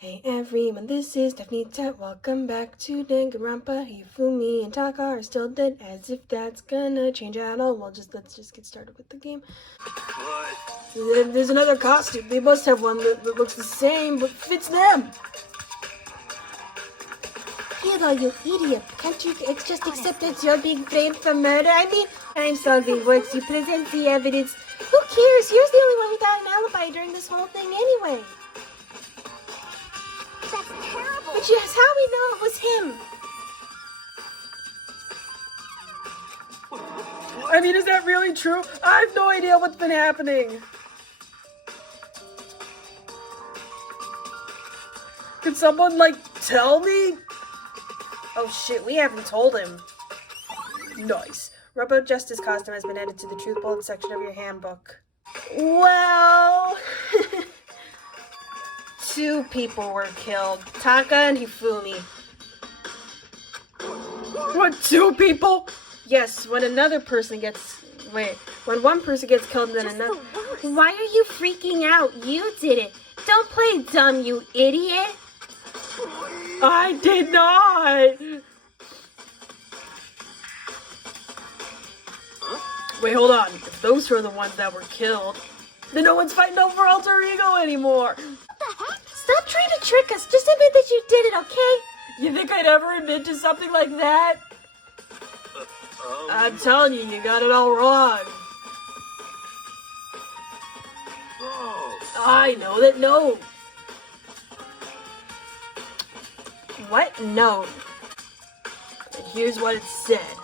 Hey everyone, this is Stephanie Tet. Welcome back to Danganronpa. Hifumi and Taka are still dead, as if that's gonna change at all. Well, let's just get started with the game. What? There's another costume. They must have one that looks the same, but fits them. Hero, you idiot. Can't you just accept that you're being framed for murder? I mean, I'm solving works. You present the evidence. Who cares? You're the only one without an alibi during this whole thing anyway. That's terrible. But yes, how we know it was him? I mean, is that really true? I have no idea what's been happening. Could someone, tell me? Oh shit, we haven't told him. Nice. Robo Justice costume has been added to the Truth Bullet section of your handbook. Well... Two people were killed. Taka and Hifumi. What, two people? Yes, when one person gets killed, then another... Why are you freaking out? You did it. Don't play dumb, you idiot. I did not. Wait, hold on. If those were the ones that were killed, then no one's fighting over alter ego anymore. What the heck? Stop trying to trick us. Just admit that you did it, okay? You think I'd ever admit to something like that? I'm telling you, you got it all wrong. I know that note. What note? And here's what it said.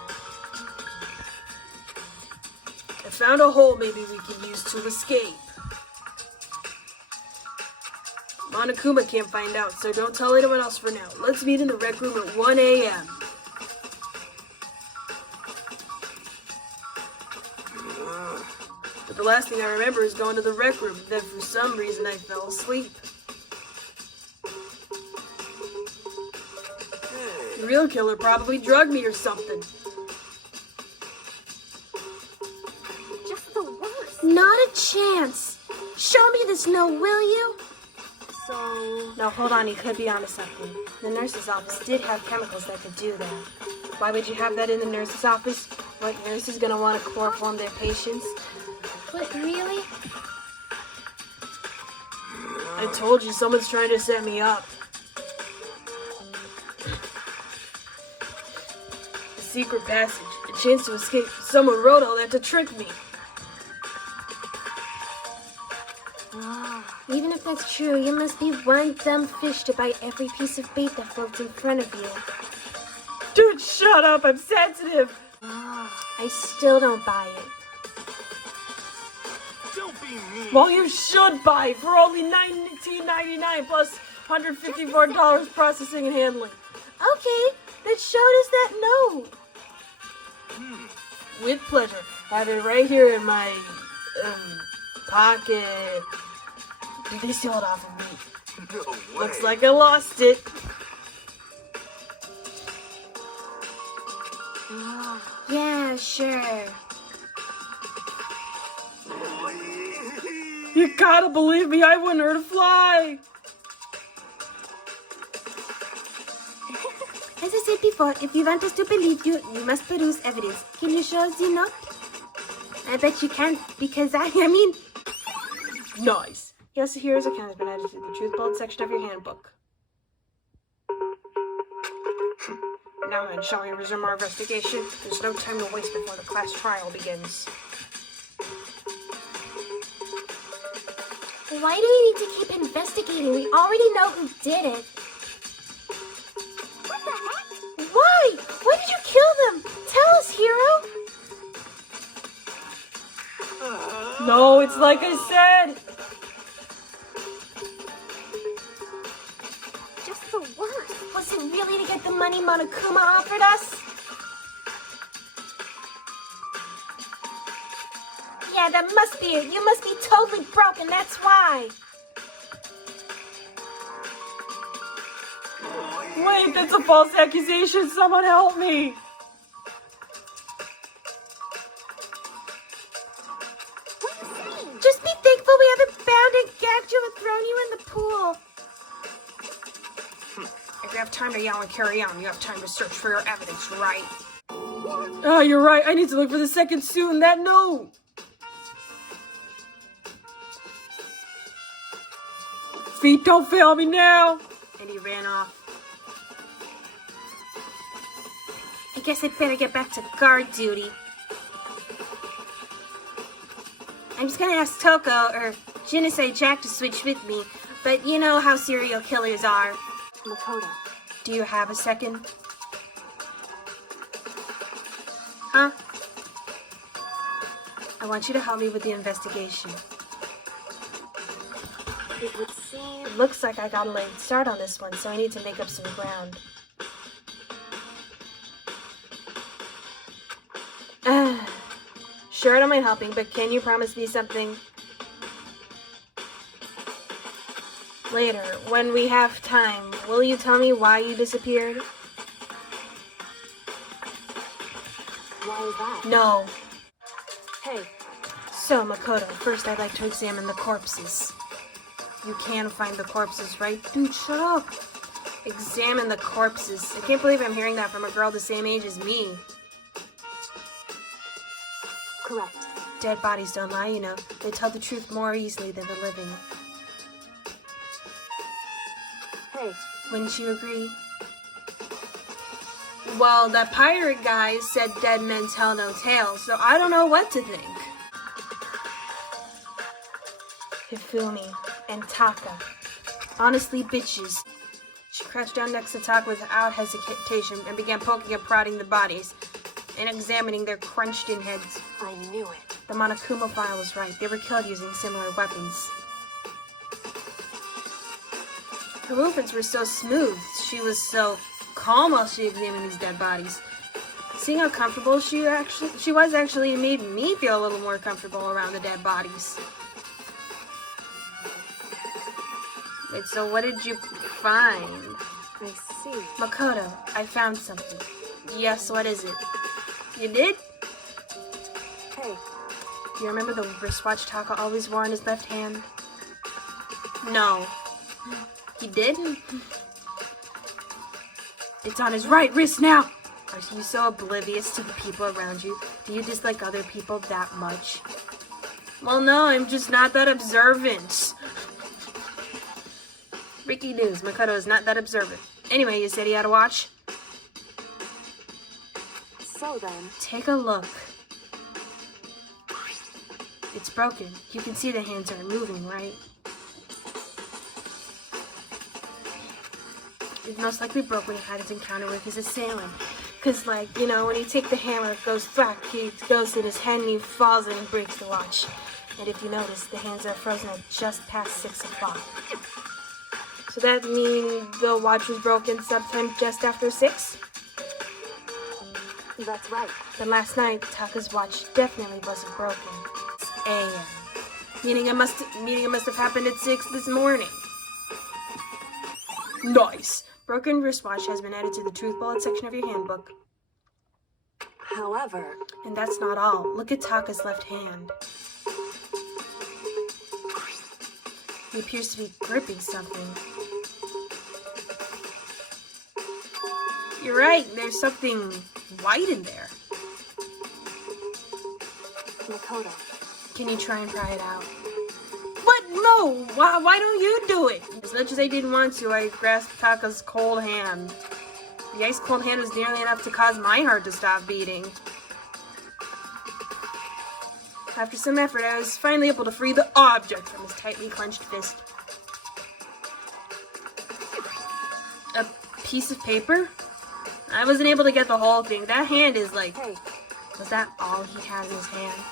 I found a hole maybe we can use to escape. Monokuma can't find out, so don't tell anyone else for now. Let's meet in the rec room at 1 a.m. But the last thing I remember is going to the rec room, and then for some reason I fell asleep. The real killer probably drugged me or something. Just the worst. Not a chance. Show me this note, will you? No, hold on, you could be onto something. The nurse's office did have chemicals that could do that. Why would you have that in the nurse's office? What nurse is gonna want to chloroform their patients? But really? I told you, someone's trying to set me up. A secret passage, a chance to escape. Someone wrote all that to trick me. Even if that's true, you must be one dumb fish to bite every piece of bait that floats in front of you. Dude, shut up! I'm sensitive! I still don't buy it. Don't be mean. Well, you should buy it for only $19.99 plus $154 processing and handling. Okay, then show us that note. With pleasure. I have it right here in my, pocket. They stole it off of me. No way. Looks like I lost it. Yeah, sure. You gotta believe me, I wouldn't hurt a fly. As I said before, if you want us to believe you, you must produce evidence. Can you show us the note? I bet you can't, because I mean... Nice. Yes, here's account has been added to the Truth Bullet section of your handbook. Now then, shall we resume our investigation? There's no time to waste before the class trial begins. Why do we need to keep investigating? We already know who did it. What the heck? Why? Why did you kill them? Tell us, hero! No, it's like I said. Just the worst. Was it really to get the money Monokuma offered us? Yeah, that must be it. You must be totally broken, that's why. Wait, that's a false accusation. Someone help me. Just be thankful we haven't bound and gagged you and thrown you in the pool. you have time to yell and carry on. You have time to search for your evidence, right? Oh, you're right. I need to look for the second suit in that note. Feet, don't fail me now. And he ran off. I guess I'd better get back to guard duty. I'm just gonna ask Toko or Jinisei Jack to switch with me, but you know how serial killers are. Makoto. Do you have a second? Huh? I want you to help me with the investigation. It would seem... It looks like I got a late start on this one, so I need to make up some ground. Sure, I don't mind helping, but can you promise me something? Later, when we have time, will you tell me why you disappeared? Why is that? No. Hey, So, Makoto, first I'd like to examine the corpses. You can find the corpses, right? Dude, shut up! Examine the corpses. I can't believe I'm hearing that from a girl the same age as me. correct. Dead bodies don't lie, you know. They tell the truth more easily than the living. Hey, Wouldn't you agree? Well, that pirate guy said dead men tell no tales, so I don't know what to think. Hifumi and Taka. Honestly, bitches. She crouched down next to Taka without hesitation and began poking and prodding the bodies and examining their crunched-in heads. I knew it. The Monokuma file was right. They were killed using similar weapons. Her movements were so smooth. She was so calm while she examined these dead bodies. Seeing how comfortable she was actually made me feel a little more comfortable around the dead bodies. Wait, so what did you find? I see. Makoto, I found something. Yes, what is it? You did? Hey, Do you remember the wristwatch Taka always wore in his left hand? No. He did? It's on his right wrist now! Are you so oblivious to the people around you? Do you dislike other people that much? Well, no, I'm just not that observant. Breaking news, Makoto is not that observant. Anyway, you said he had a watch? so then, Take a look. It's broken. You can see the hands aren't moving, right? It most likely broke when he had his encounter with his assailant. Cause like, you know, when you take the hammer, it goes thwack, he goes in his hand and he falls and he breaks the watch. And if you notice, the hands are frozen at just past 6 o'clock. So that means the watch was broken sometime just after 6? that's right. Then last night, Taka's watch definitely wasn't broken. It's AM. Meaning it must have happened at 6 this morning. Nice! Broken wristwatch has been added to the truth bullet section of your handbook. However, And that's not all. Look at Taka's left hand. He appears to be gripping something. You're right, there's something white in there. Makoto, Can you try and pry it out? What? No! Why don't you do it? As much as I didn't want to, I grasped Taka's cold hand. The ice-cold hand was nearly enough to cause my heart to stop beating. After some effort, I was finally able to free the object from his tightly clenched fist. A piece of paper? I wasn't able to get the whole thing. That hand is like... hey, Was that all he had in his hand?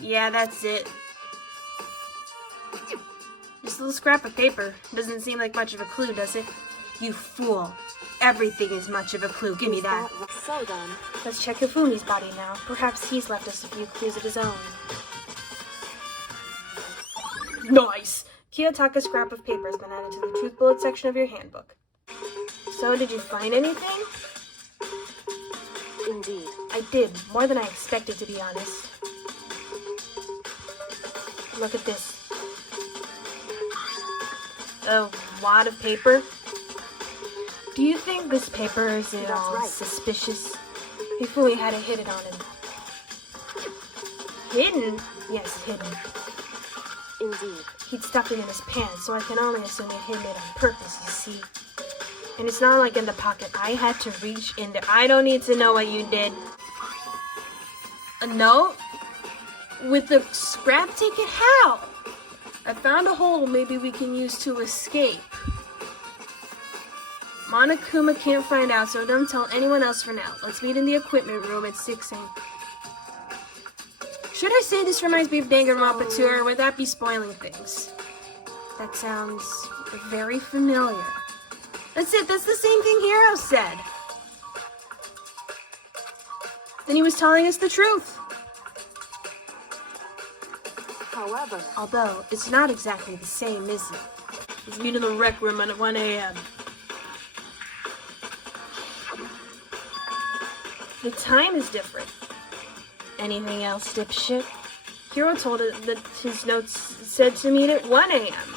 Yeah, that's it. Just a little scrap of paper. Doesn't seem like much of a clue, does it? You fool. Everything is much of a clue. Give me is that. so then, Let's check Hifumi's body now. Perhaps he's left us a few clues of his own. Nice! Kiyotaka's scrap of paper has been added to the truth bullet section of your handbook. So, did you find anything? indeed. I did. More than I expected, to be honest. Look at this. Oh, wad of paper. Do you think this paper is at That's all right. suspicious? Hifumi had it hidden on him. Hidden? Yes, hidden. Indeed. He'd stuffed it in his pants, so I can only assume he'd hidden it on purpose, you see. And it's not like in the pocket. I had to reach in there. I don't need to know what you did. A note? With the scrap ticket? How? I found a hole maybe we can use to escape. Monokuma can't find out, so don't tell anyone else for now. Let's meet in the equipment room at 6 a.m. Should I say this reminds me of Danganronpa 2, or would that be spoiling things? That sounds very familiar. That's it, that's the same thing Hiro said. Then he was telling us the truth. However, Although, it's not exactly the same, is it? Let's meet in the rec room at 1 a.m. The time is different. Anything else, dipshit? Hiro told it that his notes said to meet at 1 a.m.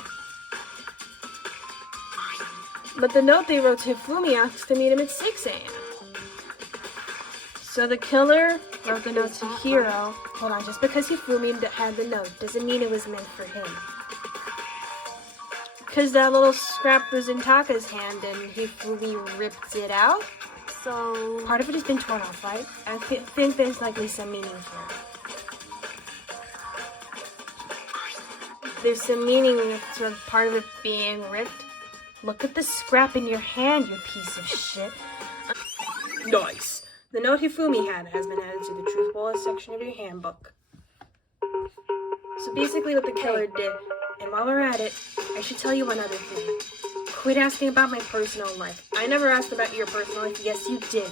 But the note they wrote to Hifumi asked to meet him at 6 a.m. So the killer wrote the note to Hiro. Hold on, just because Hifumi had the note doesn't mean it was meant for him. Because that little scrap was in Taka's hand and Hifumi ripped it out. so Part of it has been torn off, right? I think there's likely some meaning for it. There's some meaning to part of it being ripped. Look at the scrap in your hand, you piece of shit. Nice. The note Hifumi had has been added to the truth bullet section of your handbook. So basically what the killer did, and while we're at it, I should tell you one other thing. Quit asking about my personal life. I never asked about your personal life. Yes, you did.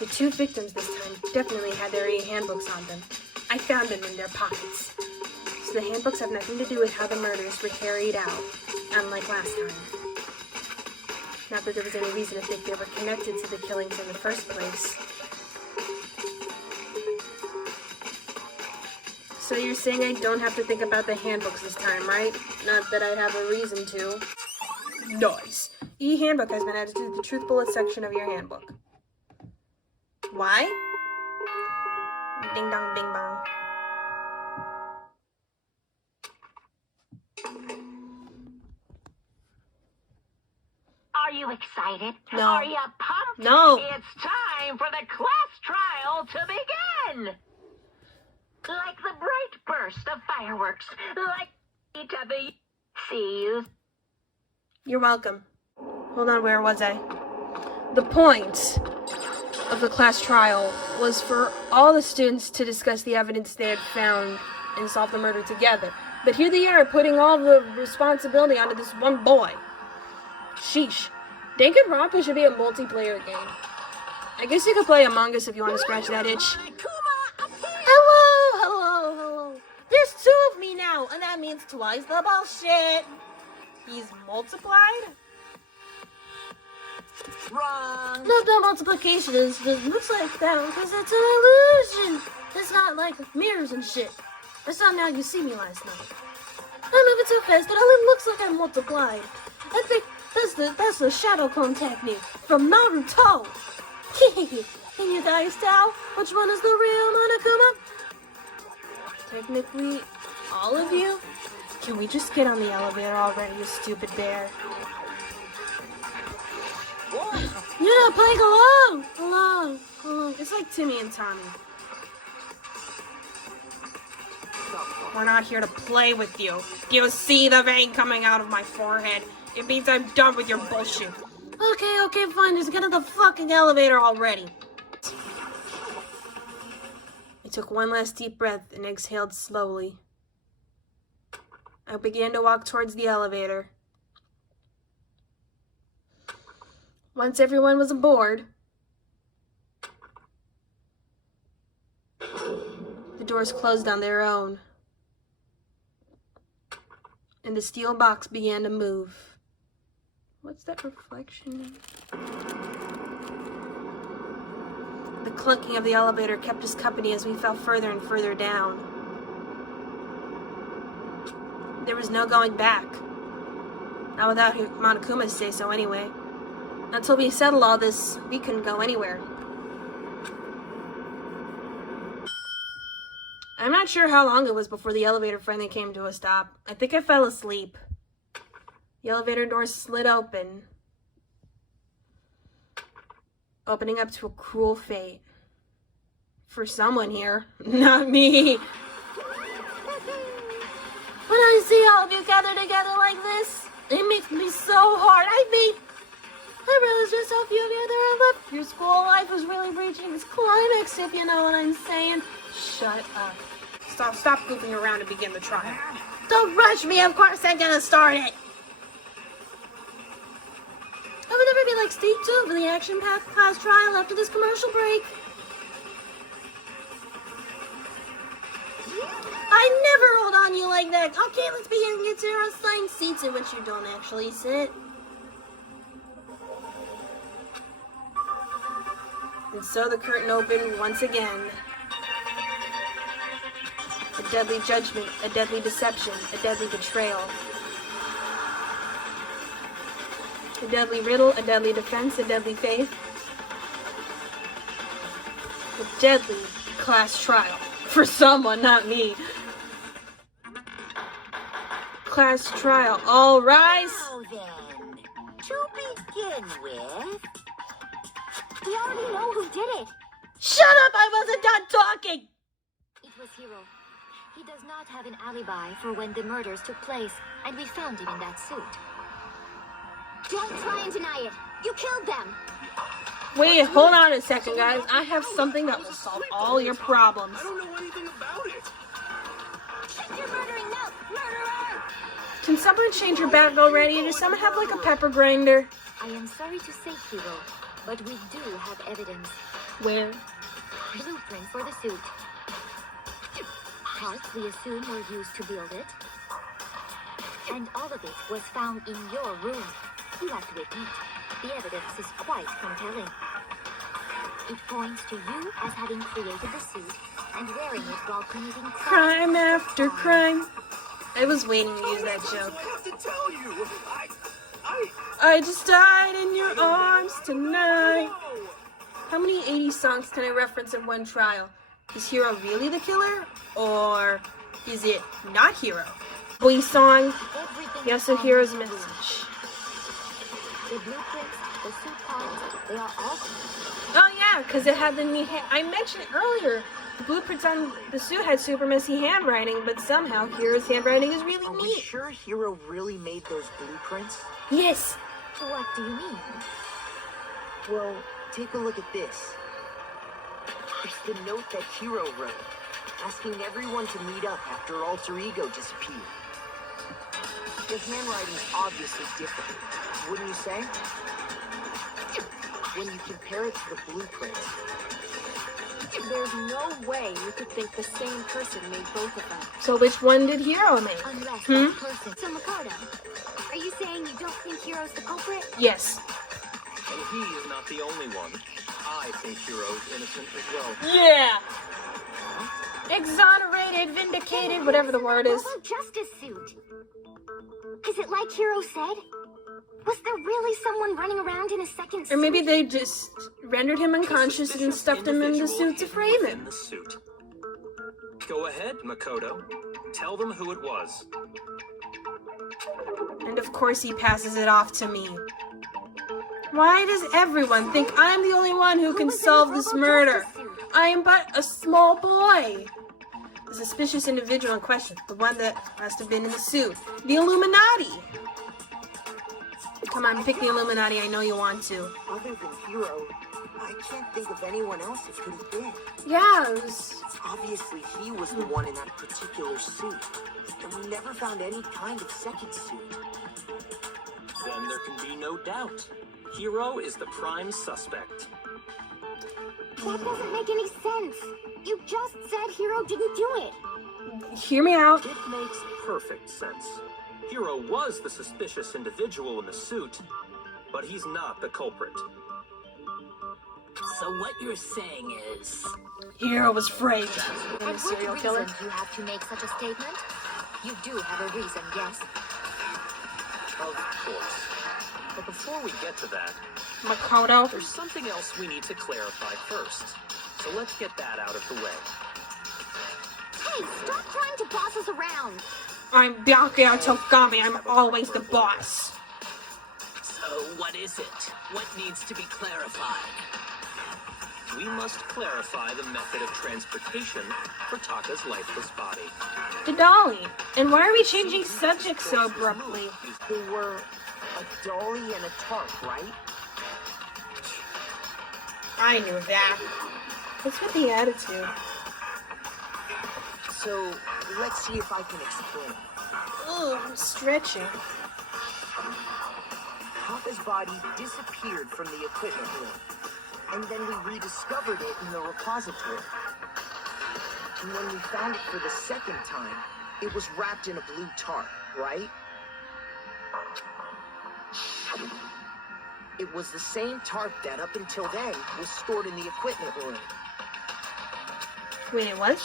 The two victims this time definitely had their handbooks on them. I found them in their pockets. So the handbooks have nothing to do with how the murders were carried out, unlike last time. Not that there was any reason to think they were connected to the killings in the first place. So you're saying I don't have to think about the handbooks this time, right? Not that I have a reason to. Nice. E-handbook has been added to the truth bullet section of your handbook. Why? Ding dong, ding bong. Are you excited? No. Are you pumped? No. It's time for the class trial to begin! Like the bright burst of fireworks, like see you. You're welcome. Hold on, where was I? The point of the class trial was for all the students to discuss the evidence they had found and solve the murder together. But here they are, putting all the responsibility onto this one boy. Sheesh. Danganronpa should be a multiplayer game. I guess you could play Among Us if you want to scratch that itch. Hello. There's two of me now, and that means twice the bullshit. He's multiplied? wrong. No, the multiplication just looks like that because it's an illusion. It's not like mirrors and shit. That's not how you see me last night. I'm moving too fast that it looks like I'm multiplied. I think that's the shadow clone technique from Naruto. Can you guys tell which one is the real Monokuma? Technically, all of you? Can we just get on the elevator already, you stupid bear? You're not playing along. It's like Timmy and Tommy. We're not here to play with you. Do you see the vein coming out of my forehead? It means I'm done with your bullshit. Okay, fine. Just get in the fucking elevator already. I took one last deep breath and exhaled slowly. I began to walk towards the elevator. Once everyone was aboard, the doors closed on their own, and the steel box began to move. What's that reflection? The clunking of the elevator kept us company as we fell further and further down. There was no going back. Not without Monokuma's say-so anyway. Until we settle all this, we couldn't go anywhere. I'm not sure how long it was before the elevator finally came to a stop. I think I fell asleep. The elevator door slid open, opening up to a cruel fate. For someone here, not me. When I see all of you gathered together like this, it makes me so hard. I realized just how few of you there are left. Your school life was really reaching its climax, if you know what I'm saying. Shut up. Stop goofing around and begin the trial. Don't rush me, of course I'm gonna start it. I would never be like stay tuned for the action-packed class trial after this commercial break. I never rolled on you like that. Okay, let's begin and get to our assigned seats in which you don't actually sit. And so the curtain opened once again. A deadly judgment, a deadly deception, a deadly betrayal. A deadly riddle, a deadly defense, a deadly faith. A deadly class trial. For someone, not me. Class trial. All rise. Now then, to begin with, we already know who did it. Shut up! I wasn't done talking! It was Hiro. He does not have an alibi for when the murders took place, and we found him in that suit. Don't try and deny it. You killed them. Wait, hold on a second, guys. I have something that will solve all your problems. I don't know anything about it. You're murdering now, murderer! Can someone change your back already? Does someone have like a pepper grinder? I am sorry to say, Hiro, but we do have evidence. Where? Blueprint for the suit. Parts we assume were used to build it. And all of it was found in your room. You have to admit, the evidence is quite compelling. It points to you as having created the suit and wearing it while committing Crime after crime. I was waiting to use that What joke. do I have to tell you? I just died in your arms tonight. No. How many 80s songs can I reference in one trial? Is Hiro really the killer? Or is it not Hiro? Boy song, everything. Yasuhiro's message. The blueprints, the suit parts, they are all. Oh yeah, because it had the neat I mentioned it earlier. The blueprints on the suit had super messy handwriting, but somehow Hiro's handwriting is really Are we neat. sure Hiro really made those blueprints? Yes. What do you mean? Well, take a look at this. It's the note that Hiro wrote, asking everyone to meet up after Alter Ego disappeared. The handwriting's obviously different, wouldn't you say? When you compare it to the blueprints. There's no way you could think the same person made both of them. So which one did Hiro make? Unless that person. So Makoto, are you saying you don't think Hiro's the culprit? Yes. And he is not the only one. I think Hiro's innocent as well. Yeah. Exonerated, vindicated, whatever the word is. What about Justice Suit? Is it like Hiro said? Was there really someone running around in a second suit? Or maybe they just rendered him unconscious and stuffed him in the suit to frame him. In the suit. Go ahead, Makoto. Tell them who it was. And of course he passes it off to me. Why does everyone think I'm the only one who can solve this murder? I am but a small boy. The suspicious individual in question, the one that must have been in the suit, the Illuminati. Come on, pick the Illuminati, I know you want to. Other than Hiro, I can't think of anyone else it could have been. Yeah, it was... Obviously, he was the one in that particular suit. And we never found any kind of second suit. Then there can be no doubt. Hiro is the prime suspect. That doesn't make any sense. You just said Hiro didn't do it. Hear me out. It makes perfect sense. Hiro was the suspicious individual in the suit, but he's not the culprit. So what you're saying is... Hiro was framed. And a what serial killer. reason do you have to make such a statement? You do have a reason, yes? Of course. But before we get to that, Makoto. there's something else we need to clarify first. So let's get that out of the way. Hey, stop trying to boss us around. I'm Byakuya Togami. I'm always the boss. So what is it? What needs to be clarified? We must clarify the method of transportation for Taka's lifeless body. The dolly. And why are we changing subjects so abruptly? They were a dolly and a tarp, right? I knew that. What's with the attitude? So, let's see if I can explain. Ugh, I'm stretching. Papa's body disappeared from the equipment room, and then we rediscovered it in the repository. And when we found it for the second time, it was wrapped in a blue tarp, right? It was the same tarp that, up until then, was stored in the equipment room. Wait, it was?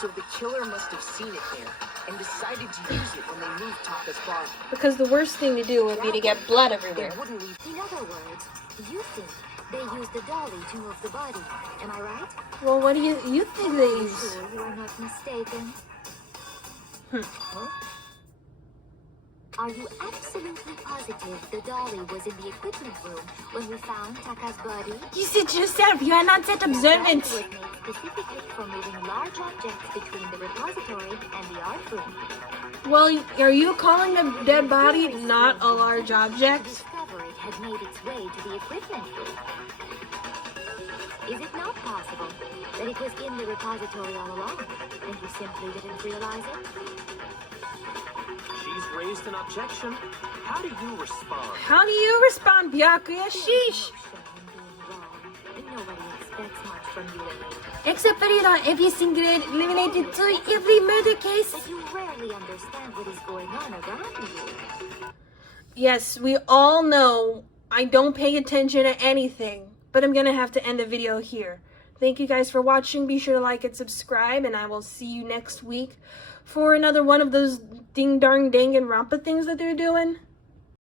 So the killer must have seen it there, and decided to use it when they moved Taka's body. Because the worst thing to do would be to get blood everywhere. They wouldn't leave. In other words, you think they used the dolly to move the body. Am I right? Well, what do you think they use? Sure you are not mistaken. Huh? Are you absolutely positive the dolly was in the equipment room when we found Taka's body? You said yourself, you are not that observant. The dolly was made specifically for moving large objects between the repository and the art room. Well, are you calling a dead body not a large The object? discovery had made its way to the equipment room. Is it not possible that it was in the repository all along, and you simply didn't realize it? She's raised an objection. How do you respond? How do you respond, Byakuya? Sheesh. Nobody expects much from you. Except for, every single eliminated to every murder case. But you rarely understand what is going on around you. Yes, we all know I don't pay attention to anything. But I'm going to have to end the video here. Thank you guys for watching. Be sure to like and subscribe. And I will see you next week for another one of those ding-darn Danganronpa things that they're doing.